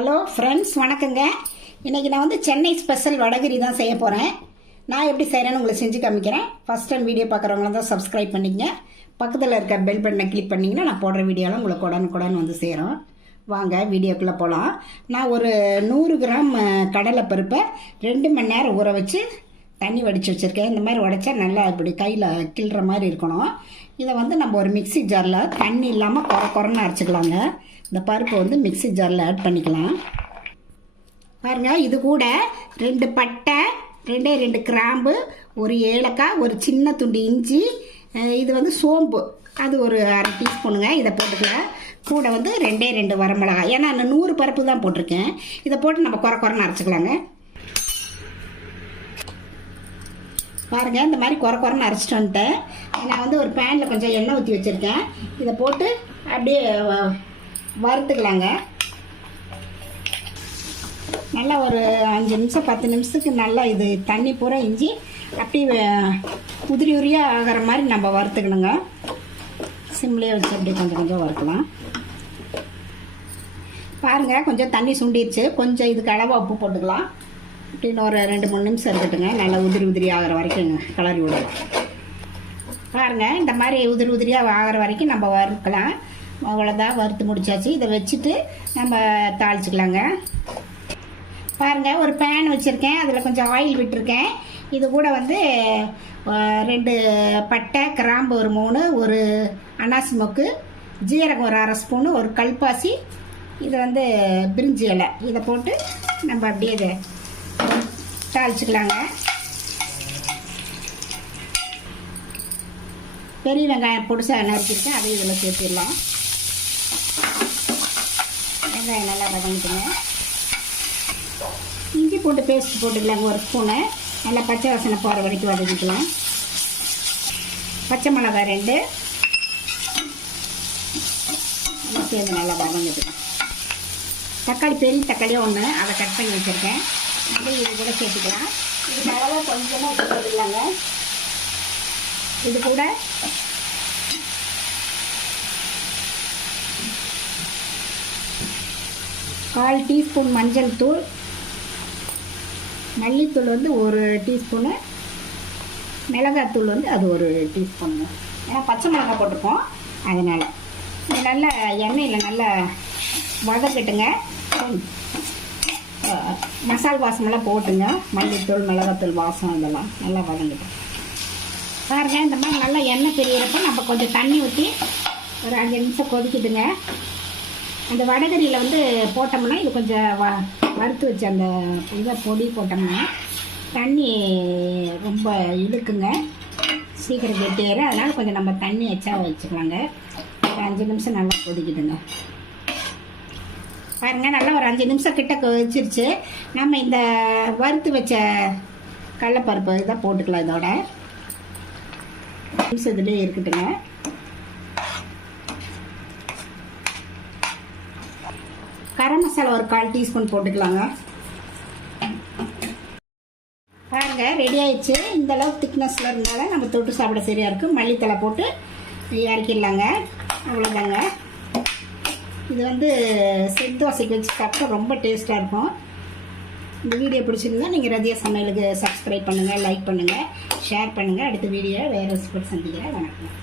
Hello friends, வணக்கங்க. இன்றைக்கி நான் வந்து சென்னை ஸ்பெஷல் வடகரி தான் செய்ய போகிறேன். நான் எப்படி செய்கிறேன்னு உங்களை செஞ்சு காமிக்கிறேன். ஃபஸ்ட் டைம் வீடியோ பார்க்குறவங்கள தான் சப்ஸ்கிரைப் பண்ணிக்கங்க. பக்கத்தில் இருக்க பெல் பட்டனை கிளிக் பண்ணிங்கன்னா நான் போடுற வீடியோலாம் உங்களுக்கு உடனுக்குடன் வந்து சேரும். வாங்க வீடியோக்குள்ளே போகலாம். நான் ஒரு 100 கிராம் கடலைப்பருப்பை 2 மணி நேரம் ஊற வச்சு தண்ணி வடித்து வச்சுருக்கேன். இந்த மாதிரி உடைச்சா நல்லா இப்படி கையில் கிள்ற மாதிரி இருக்கணும். இதை வந்து நம்ம ஒரு மிக்சி ஜாரில் தண்ணி இல்லாமல் குறைன்னு அரைச்சிக்கலாங்க. இந்த பருப்பை வந்து மிக்சி ஜாரில் ஆட் பண்ணிக்கலாம். பாருங்கள், இது கூட 2 பட்டை, 2 கிராம்பு, ஒரு ஏலக்காய், ஒரு சின்ன துண்டு இஞ்சி, இது வந்து சோம்பு, அது ஒரு அரை டீஸ்பூனுங்க. இதை போட்டுக்கலாம். கூட வந்து 2 வரமிளகாய், ஏன்னா நான் 100 பருப்பு தான் போட்டிருக்கேன். இதை போட்டு நம்ம குறைன்னு அரைச்சிக்கலாங்க. பாருங்கள், இந்த மாதிரி குறைன்னு அரைச்சிட்டு வந்துட்டேன். நான் வந்து ஒரு பேனில் கொஞ்சம் எண்ணெய் ஊற்றி வச்சுருக்கேன். இதை போட்டு அப்படியே வறுத்துக்கலாங்க. நல்லா ஒரு 5 நிமிஷம் 10 நிமிஷத்துக்கு நல்லா இது தண்ணி பூரா இஞ்சி அப்படியே உதிரி உரியாக ஆகிற மாதிரி நம்ம வறுத்துக்கணுங்க. சிம்லேயே வச்சு அப்படியே கொஞ்சம் வறுக்கலாம். பாருங்கள், கொஞ்சம் தண்ணி சுண்டிடுச்சு. கொஞ்சம் இதுக்கு அளவாக உப்பு போட்டுக்கலாம். அப்படின்னு ஒரு 2-3 நிமிஷம் இருக்கட்டுங்க. நல்லா உதிரி ஆகிற வரைக்கும் கிளறி விடலாம். பாருங்கள், இந்த மாதிரி உதிரியாக ஆகிற வரைக்கும் நம்ம வறுக்கலாம். அவ்வளோதான், வறுத்து முடிச்சாச்சு. இதை வச்சுட்டு நம்ம தாளிச்சிக்கலாங்க. பாருங்கள், ஒரு பேன் வச்சுருக்கேன். அதில் கொஞ்சம் ஆயில் விட்டுருக்கேன். இது கூட வந்து 2 பட்டை, கிராம்பு ஒரு 3, ஒரு அனாசி மொக்கு, ஜீரகம் ஒரு அரை ஸ்பூனு, ஒரு கல்பாசி, இது வந்து பிரிஞ்சி இலை, இதை போட்டு நம்ம அப்படியே இதை தாளிச்சிக்கலாங்க. பெரிய வெங்காயம் பொடிசாக நறுக்கிருக்கேன், அதையும் இதில் சேர்த்துடலாம். வெங்காயம் நல்லா வதங்கிட்டுங்க. இஞ்சி பூண்டு பேஸ்ட் போட்டுக்கலாங்க ஒரு ஸ்பூனு. நல்லா பச்சை வாசனை போகிற வரைக்கும் வதக்கிக்கலாம். பச்சை மிளகாய் 2 சேர்ந்து நல்லா வதங்கிட்டுங்க. தக்காளி, பெரிய தக்காளியாக 1, அதை கட் பண்ணி வச்சுருக்கேன். அப்படியே இது கூட சேர்த்துக்கலாம். இதுக்கு அளவாக கொஞ்சமாக போட்டுக்கலாங்க. இது கூட கால் டீஸ்பூன் மஞ்சள் தூள், மல்லித்தூள் வந்து 1 டீஸ்பூனு, மிளகாத்தூள் வந்து அது 1 டீஸ்பூனுங்க. ஏன்னா பச்சை மிளகாய் போட்டிருக்கோம், அதனால் இது நல்லா எண்ணெயில் நல்லா வதக்கட்டுங்க. மசால் வாசமெல்லாம் போட்டுங்க. மல்லித்தூள், மிளகாத்தூள் வாசம் இதெல்லாம் நல்லா வதங்கிட்டோம். பாருங்கள், இந்த மாதிரி நல்லா எண்ணெய் பெரியறப்ப நம்ம கொஞ்சம் தண்ணி ஊற்றி ஒரு 5 நிமிஷம் கொதிக்குதுங்க. அந்த வடகரியில் வந்து போட்டோம்னா இது கொஞ்சம் வறுத்து வச்சு அந்த இதை பொடி போட்டோம்னா தண்ணி ரொம்ப இழுக்குங்க, சீக்கிரம் கெட்டியாயிரும். அதனால் கொஞ்சம் நம்ம தண்ணி எச்சா வச்சுக்கலாங்க. ஒரு 5 நிமிஷம் நல்லா கொதிக்குதுங்க. பாருங்கள், நல்லா ஒரு 5 நிமிஷம் கிட்ட கொதிச்சிருச்சு. நம்ம இந்த வறுத்து வச்ச கடலைப்பருப்பு இதை போட்டுக்கலாம். இதோட நிமிஷம் இதுலேயே இருக்கட்டுங்க. கரம் மசாலா ஒரு 1/4 டீஸ்பூன் போட்டுக்கலாங்க. பாருங்க, ரெடி ஆயிடுச்சு. இந்த அளவுக்கு திக்னஸில் இருந்தால நம்ம தொட்டு சாப்பிட சரியாக இருக்கும். மல்லித்தலை போட்டு இறக்கிடலாங்க. அவ்வளோதாங்க. இது வந்து செட் தோசைக்கு வச்சு சாப்பிட்டா ரொம்ப டேஸ்ட்டாக இருக்கும். இந்த வீடியோ பிடிச்சிருந்தா நீங்கள் ரதியா சமையலுக்கு சப்ஸ்கிரைப் பண்ணுங்கள், லைக் பண்ணுங்கள், ஷேர் பண்ணுங்கள். அடுத்த வீடியோ வேறு ரெசிபி சந்திக்கிறேன். வணக்கம்.